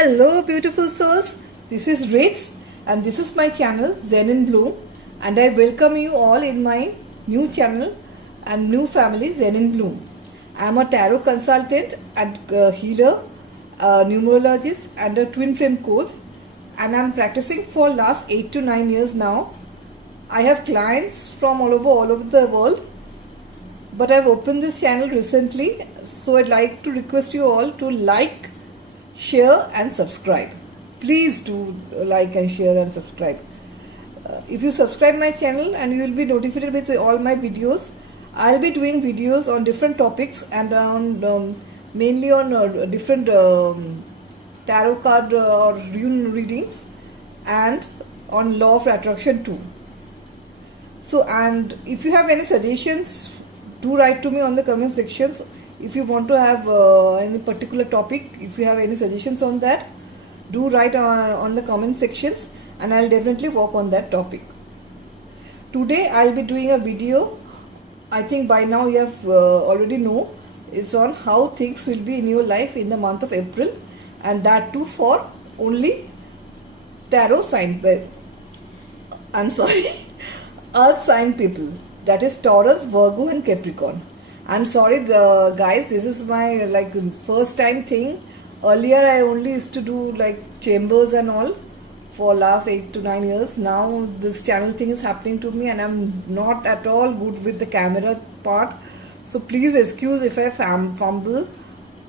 Hello, beautiful souls. This is Ritz, and this is my channel Zen in Bloom, and I welcome you all in my new channel and new family Zen in Bloom. I am a tarot consultant and healer, a numerologist, and a twin flame coach, and I am practicing for last 8 to 9 years now. I have clients from all over the world, but I've opened this channel recently, so I'd like to request you all to like, share and subscribe. Please do like and share and subscribe. If you subscribe my channel, and you will be notified with all my videos. I'll be doing videos on different topics and on mainly on different tarot card or rune readings, and on law of attraction too. So, and if you have any suggestions, do write to me on the comment sections. If you want to have any particular topic, if you have any suggestions on that, do write on the comment sections, and I'll definitely work on that topic. Today I'll be doing a video. I think by now you have already know. It's on how things will be in your life in the month of April, and that too for only tarot sign. I'm sorry, earth sign people. That is Taurus, Virgo and Capricorn. I'm sorry guys, this is my first time thing. Earlier I only used to do chambers and all for last 8 to 9 years. Now this channel thing is happening to me, and I'm not at all good with the camera part. So please excuse if I fumble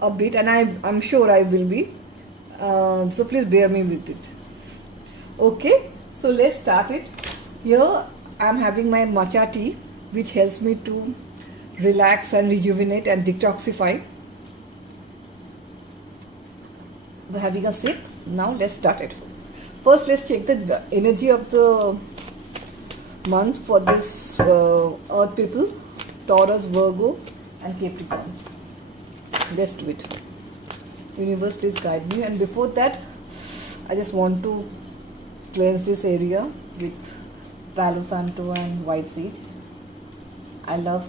a bit, and I'm sure I will be. So please bear me with it. Okay, so let's start it. Here I'm having my matcha tea, which helps me to relax and rejuvenate and detoxify. We're having a sip. Now let's start it. First, let's check the energy of the month for this earth people, Taurus, Virgo and Capricorn. Let's do it. Universe, please guide me. And before that, I just want to cleanse this area with Palo Santo and white sage. I love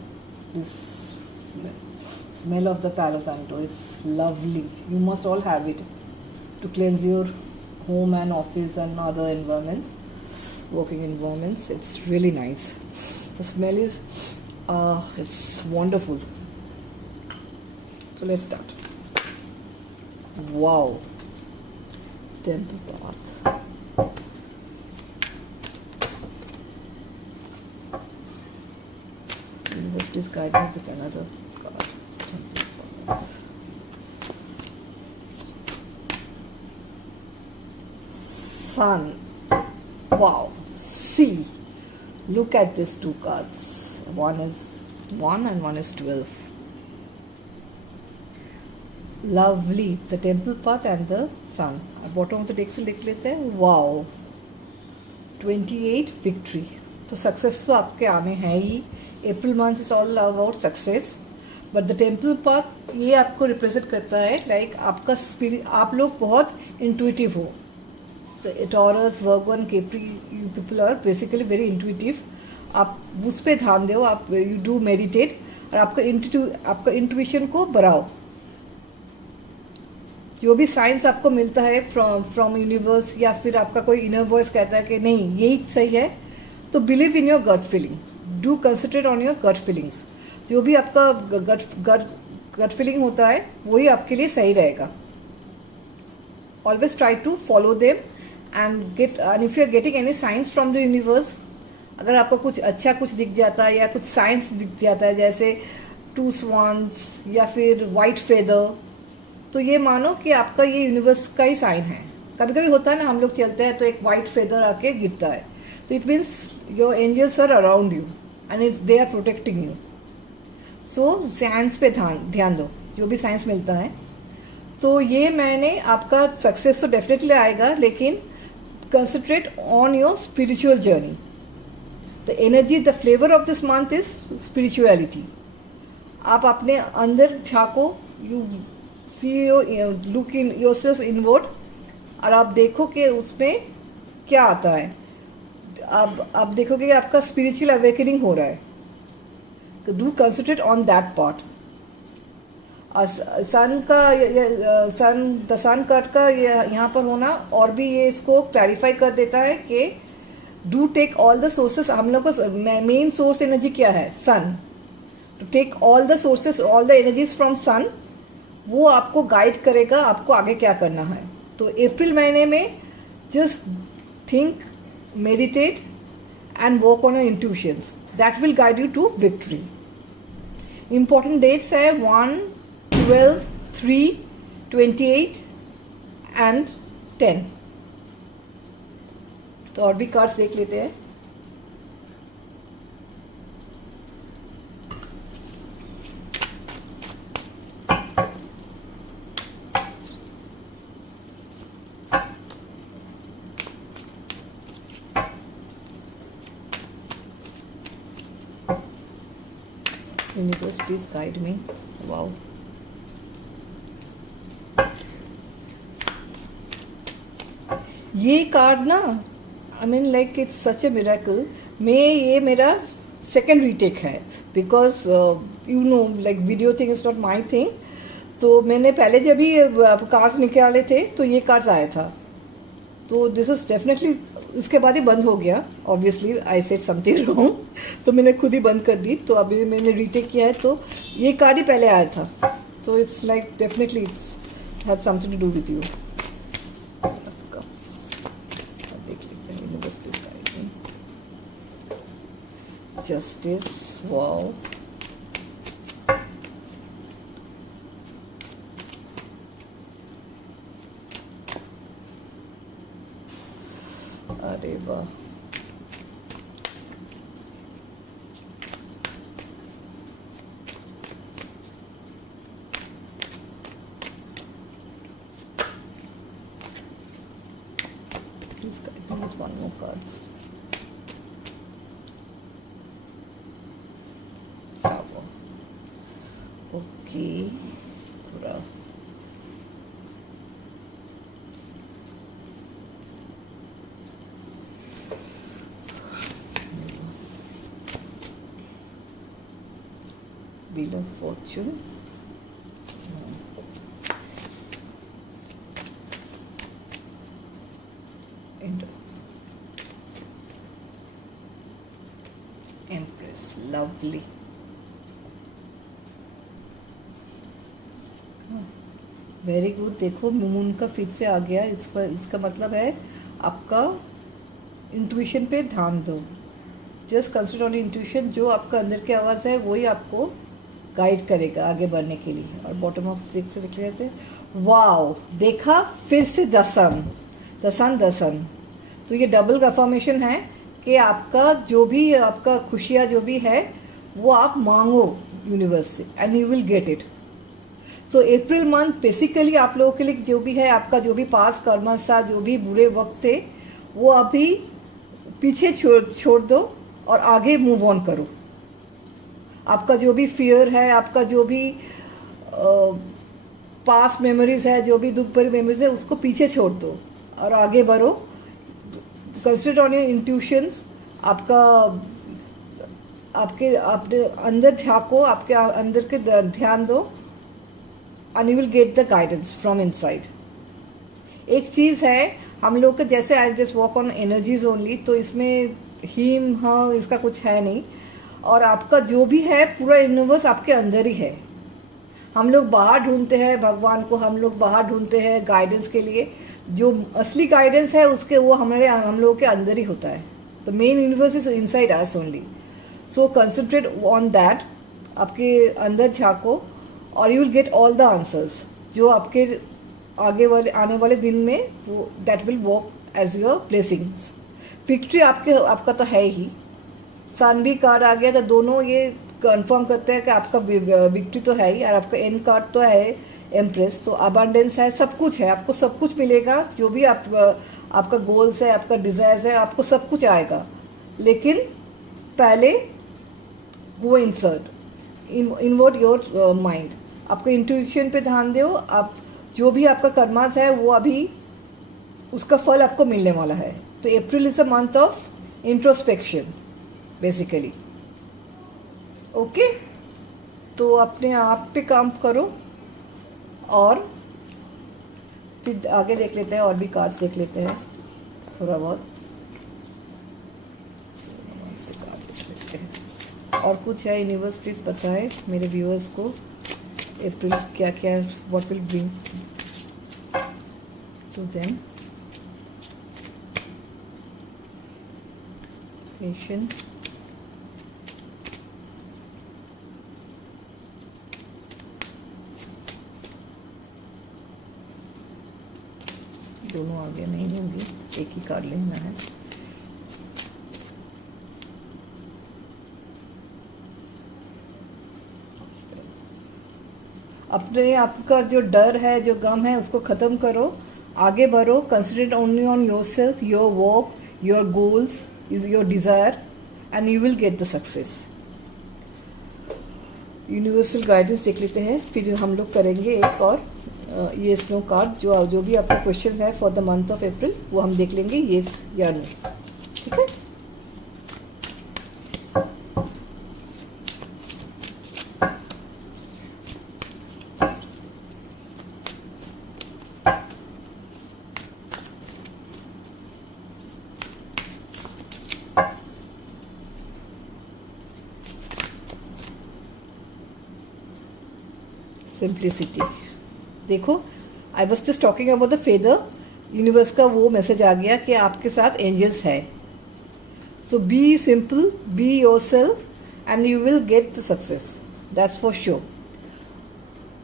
this smell of the Palo Santo. It's lovely. You must all have it to cleanse your home and office and other environments, working environments. It's really nice. The smell is it's wonderful. So let's start. Wow, temple bath. Please guide me with another card. Sun. Wow. See. Look at these two cards. One is 1 and one is 12. Lovely. The temple path and the sun. Bottom of the deck se likh lete hain. Wow. 28 victory. तो success तो आपके आने हैं ही. April month is all about success, but the temple path ये आपको represent करता है आपका स्पिरिट. आप लोग बहुत इंट्यूटिव हो. Taurus, Virgo and Capri, you people are basically very intuitive. आप उस पर ध्यान दो, आप यू डू मेडिटेट और आपका इंट्यूशन को बढ़ाओ. जो भी साइंस आपको मिलता है फ्रॉम यूनिवर्स, या फिर आपका कोई इनर वॉइस कहता है कि नहीं यही सही है, तो believe in your gut feeling. Do concentrate on your gut feelings. जो भी आपका गट फीलिंग होता है वही आपके लिए सही रहेगा. Always try to follow them and if you are getting any signs from the universe, अगर आपको कुछ अच्छा कुछ दिख जाता है या कुछ साइंस दिख जाता है जैसे 2 swans या फिर वाइट फेदर, तो ये मानो कि आपका ये यूनिवर्स का ही साइन है. कभी कभी होता है ना, हम लोग चलते हैं तो एक वाइट फेदर आके गिरता है, तो it means your angels are around you and they are protecting you. So signs पे ध्यान दो, जो भी साइंस मिलता है. तो ये मैंने आपका सक्सेस तो डेफिनेटली आएगा, लेकिन concentrate on your spiritual journey. The energy, the flavour of this month is spirituality. आप अपने अंदर झाँको, you see look in yourself inward, और आप देखो कि उसमें क्या आता है. आप देखोगे कि आपका स्पिरिचुअल अवेकनिंग हो रहा है. Do concentrate on that part. Sun का द सन कार्ड का यहाँ पर होना और भी ये इसको क्लैरिफाई कर देता है कि do take all the sources. हम लोग को मेन सोर्स एनर्जी क्या है? Sun. To take all the sources, all the energies from sun, वो आपको गाइड करेगा आपको आगे क्या करना है। तो अप्रैल महीने में just think, meditate and work on your intuitions, that will guide you to victory. Important dates है 1, 12, 3, 28 एंड 10। तो और भी कार्ड्स देख लेते हैं। Universe, please guide me. Wow. ये कार्ड ना, I mean like it's such A miracle. ये मेरा सेकेंड रीटेक है, because you know like video thing is not my thing. तो मैंने पहले जब भी कार्ड्स निकाले थे तो ये कार्ड्स आया था, तो दिस इज डेफिनेटली, इसके बाद ही बंद हो गया। Obviously I said something wrong, तो मैंने खुद ही बंद कर दी। तो अभी मैंने रीटेक किया है, तो ये कार्ड ही पहले आया था। तो it's like definitely it's had something to do with you. Justice, wow, अरे वाह, please guide me with one more cards. ओके, थोड़ा Wheel of Fortune, and Empress, lovely. Very good. देखो मून का फिर से आ गया। इसका मतलब है आपका इंट्यूशन पे ध्यान दो। जस्ट कंसिडर ऑन इंट्यूशन, जो आपका अंदर की आवाज़ है वही आपको गाइड करेगा आगे बढ़ने के लिए। और बॉटम ऑफ से लिख रहे थे, वाओ, देखा फिर से द सन। तो ये डबल कन्फर्मेशन है कि आपका जो भी आपका खुशियाँ जो भी है वो आप मांगो यूनिवर्स से and you will get it. So April month basically आप लोगों के लिए जो भी है, आपका जो भी पास्ट कर्मस था, जो भी बुरे वक्त थे, वो अभी पीछे छोड़ दो और आगे मूव ऑन करो। आपका जो भी फियर है, आपका जो भी पास्ट मेमोरीज है, जो भी दुख भरी मेमोरीज है, उसको पीछे छोड़ दो और आगे बढ़ो। कंसिडर ऑन योर इंट्यूशंस, आपके अंदर झांको, आपके अंदर के ध्यान दो and you will get the guidance from inside. एक चीज़ है, हम लोग के जैसे I just work on energies only, तो इसमें हीम हाँ इसका कुछ है नहीं। और आपका जो भी है पूरा यूनिवर्स आपके अंदर ही है। हम लोग बाहर ढूंढते हैं भगवान को, हम लोग बाहर ढूंढते हैं गाइडेंस के लिए। जो असली गाइडेंस है उसके वो हम लोगों के अंदर ही होता है। तो main universe is inside us only. So concentrate on that, आपके अंदर झांको और you will get all the answers जो आपके आने वाले दिन में वो that will work as your blessings. Victory आपका तो है ही। सन भी कार्ड आ गया, तो दोनों ये कंफर्म करते हैं कि आपका विक्ट्री तो है ही, और आपका एंड कार्ड तो है एम्प्रेस। तो अबंडेंस है, सब कुछ है, आपको सब कुछ मिलेगा। जो भी आपका गोल्स है, आपका डिजायर्स है, आपको सब कुछ आएगा। लेकिन पहले गो इनवर्ट योर माइंड, आपको इंट्यूशन पे ध्यान दो। आप जो भी आपका कर्मास है वो अभी उसका फल आपको मिलने वाला है। तो April is a month of introspection basically. Okay, तो अपने आप पे काम करो और फिर आगे देख लेते हैं, और भी कार्ड्स देख लेते हैं थोड़ा बहुत से कार्ड देख लेते हैं। और कुछ है यूनिवर्स प्लीज बताए मेरे व्यूअर्स को अप्रैल क्या क्या what will bring to them. Patience, दोनों आगे नहीं होंगे, एक ही कार्ड लेना है। अपने आपका जो डर है, जो गम है, उसको ख़त्म करो, आगे बढ़ो, concentrate only on your self, your work, your goals, your desire and you will get the success. Universal guidance देख लेते हैं, फिर हम लोग करेंगे एक और ये स्नो कार्ड, जो भी आपका क्वेश्चन है for the month of April वो हम देख लेंगे, येस या नो। ठीक है, सिंप्लिसिटी। देखो, I was just talking about the feather, universe का वो मैसेज आ गया कि आपके साथ एंजल्स है। So be simple, be yourself and you will get the success, that's for sure.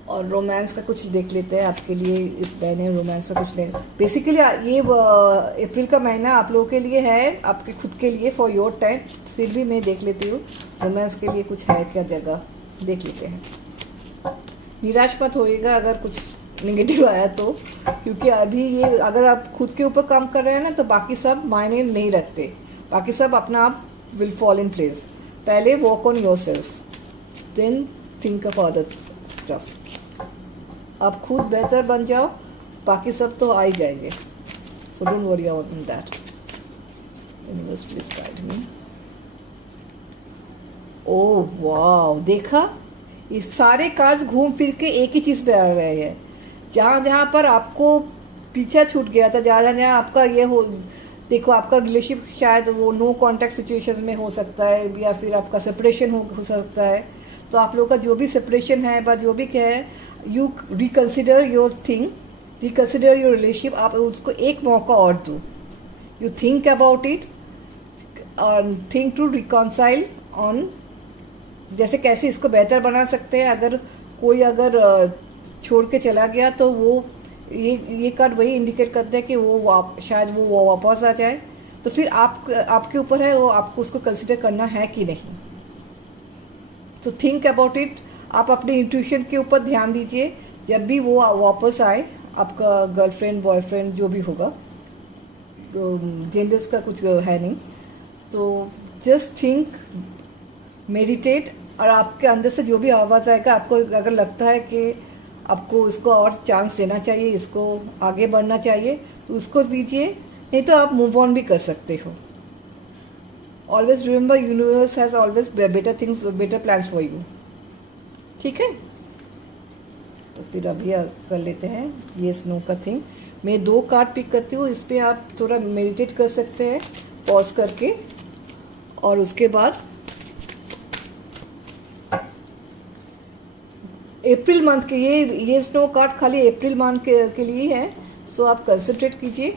और रोमांस का कुछ देख लेते हैं आपके लिए, इस महीने रोमांस का कुछ ले। बेसिकली ये अप्रैल का महीना आप लोगों के लिए है, आपके खुद के लिए, फॉर योर टाइम। फिर भी मैं देख लेती हूँ रोमांस के लिए कुछ है क्या जगह, देख लेते हैं। निराश मत होइएगा अगर कुछ नेगेटिव आया तो, क्योंकि अभी ये अगर आप खुद के ऊपर काम कर रहे हैं ना तो बाकी सब मायने नहीं रखते, बाकी सब अपना आप विल फॉल इन प्लेस। पहले work on your self, then think of other stuff. आप खुद बेहतर बन जाओ, बाकी सब तो आ ही जाएंगे। So don't worry on that. Universe please guide me. ओह वाह, देखा, ये सारे कार्ड्स घूम फिर के एक ही चीज़ पे आ रहे हैं। जहाँ जहाँ पर आपको पीछा छूट गया था, जहाँ जहाँ आपका ये हो, देखो आपका रिलेशनशिप शायद वो नो कॉन्टैक्ट सिचुएशन में हो सकता है, या फिर आपका सेपरेशन हो सकता है। तो आप लोगों का जो भी सेपरेशन है या जो भी क्या है, you reconsider your thing, reconsider your relationship. आप उसको एक मौका और दो, यू थिंक अबाउट इट और थिंक टू रिकॉन्साइल ऑन जैसे कैसे इसको बेहतर बना सकते हैं। अगर कोई छोड़ के चला गया तो वो ये कार्ड वही इंडिकेट करते हैं कि वो शायद वो वापस आ जाए। तो फिर आपके ऊपर है, वो आपको उसको कंसिडर करना है कि नहीं। तो थिंक अबाउट इट। आप अपने इंट्यूशन के ऊपर ध्यान दीजिए, जब भी वो वापस आए, आपका गर्लफ्रेंड बॉयफ्रेंड जो भी होगा, तो जेंडर्स का कुछ है नहीं, तो जस्ट थिंक, मेडिटेट, और आपके अंदर से जो भी आवाज़ आएगा, आपको अगर लगता है कि आपको इसको और चांस देना चाहिए, इसको आगे बढ़ना चाहिए, तो उसको दीजिए, नहीं तो आप मूव ऑन भी कर सकते हो। Always remember, universe has always better things, better plans for you. ठीक है, तो फिर अभी कर लेते हैं ये स्नो का थिंग। मैं 2 कार्ड पिक करती हूँ, इस पर आप थोड़ा मेडिटेट कर सकते हैं पॉज करके। और उसके बाद अप्रैल मंथ के ये स्नो कार्ड खाली अप्रैल मंथ के लिए है। सो आप कंसंट्रेट कीजिए,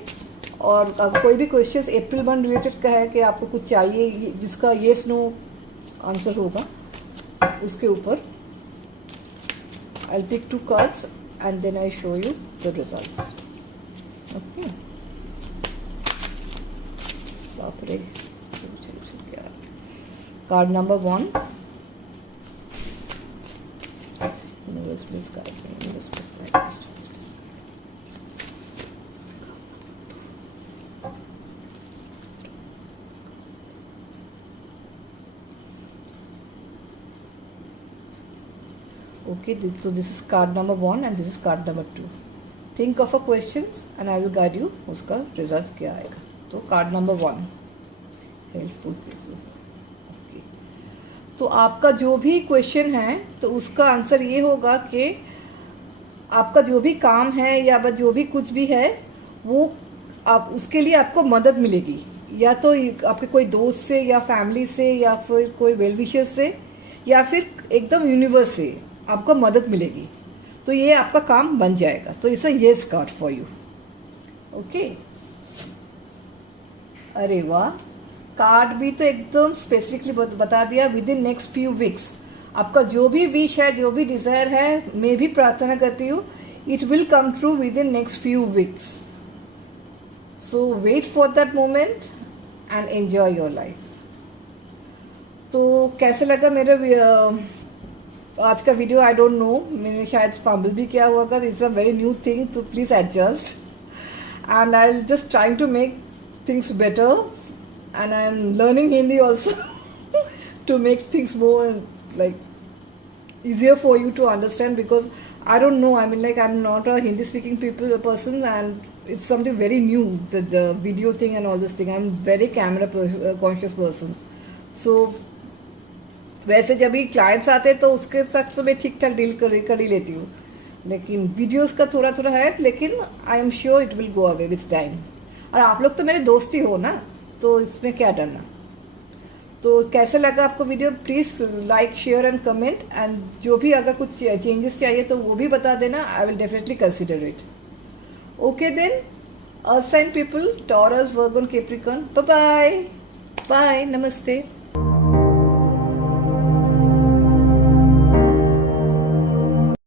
और अगर कोई भी क्वेश्चन अप्रैल मंथ रिलेटेड का है कि आपको कुछ चाहिए जिसका ये स्नो आंसर होगा, उसके ऊपर I pick 2 cards and then I show you the results. Okay, बाप रे, क्या card number 1, universe please guide me, universe please guide me, universe please guide me. Okay, so this is card number 1 and this is card number 2. Think of a questions and I will guide you उसका results क्या आएगा। तो card number 1, helpful people. तो आपका जो भी question है तो उसका आंसर ये होगा कि आपका जो भी काम है या बस जो भी कुछ भी है वो आप उसके लिए आपको मदद मिलेगी, या तो आपके कोई दोस्त से या फैमिली से या फिर कोई वेल विशर से या फिर एकदम यूनिवर्स से आपको मदद मिलेगी। तो ये आपका काम बन जाएगा। तो it's a yes card for you. Okay, अरे वाह, कार्ड भी तो एकदम स्पेसिफिकली बता दिया। With in next few weeks आपका जो भी विश है, जो भी डिजायर है, मैं भी प्रार्थना करती हूँ it will come true within next few weeks. So wait for that moment and enjoy your life. तो कैसे लगा मेरा आज का वीडियो? आई डोंट नो, मैंने शायद फंबल भी किया होगा। It's a very new thing, तो please adjust and I will just trying to make things better, and I am learning Hindi also to make things more like easier for you to understand, because I don't know, I mean, like, I'm not a Hindi speaking person, and it's something very new, the video thing and all this thing. I'm very camera conscious person. So वैसे जब भी clients आते हैं तो उसके साथ तो मैं ठीक ठाक डील कर ही लेती हूँ, लेकिन वीडियोस का थोड़ा थोड़ा है, लेकिन I am sure it will go away with time. और आप लोग तो मेरे दोस्त ही हो ना, तो इसमें क्या डरना। तो कैसे लगा आपको video? Please like, share and comment, and जो भी अगर कुछ चेंजेस चाहिए तो वो भी बता देना। I will definitely consider it. Okay then, earth sign people, Taurus, Virgo, Capricorn, bye bye, नमस्ते।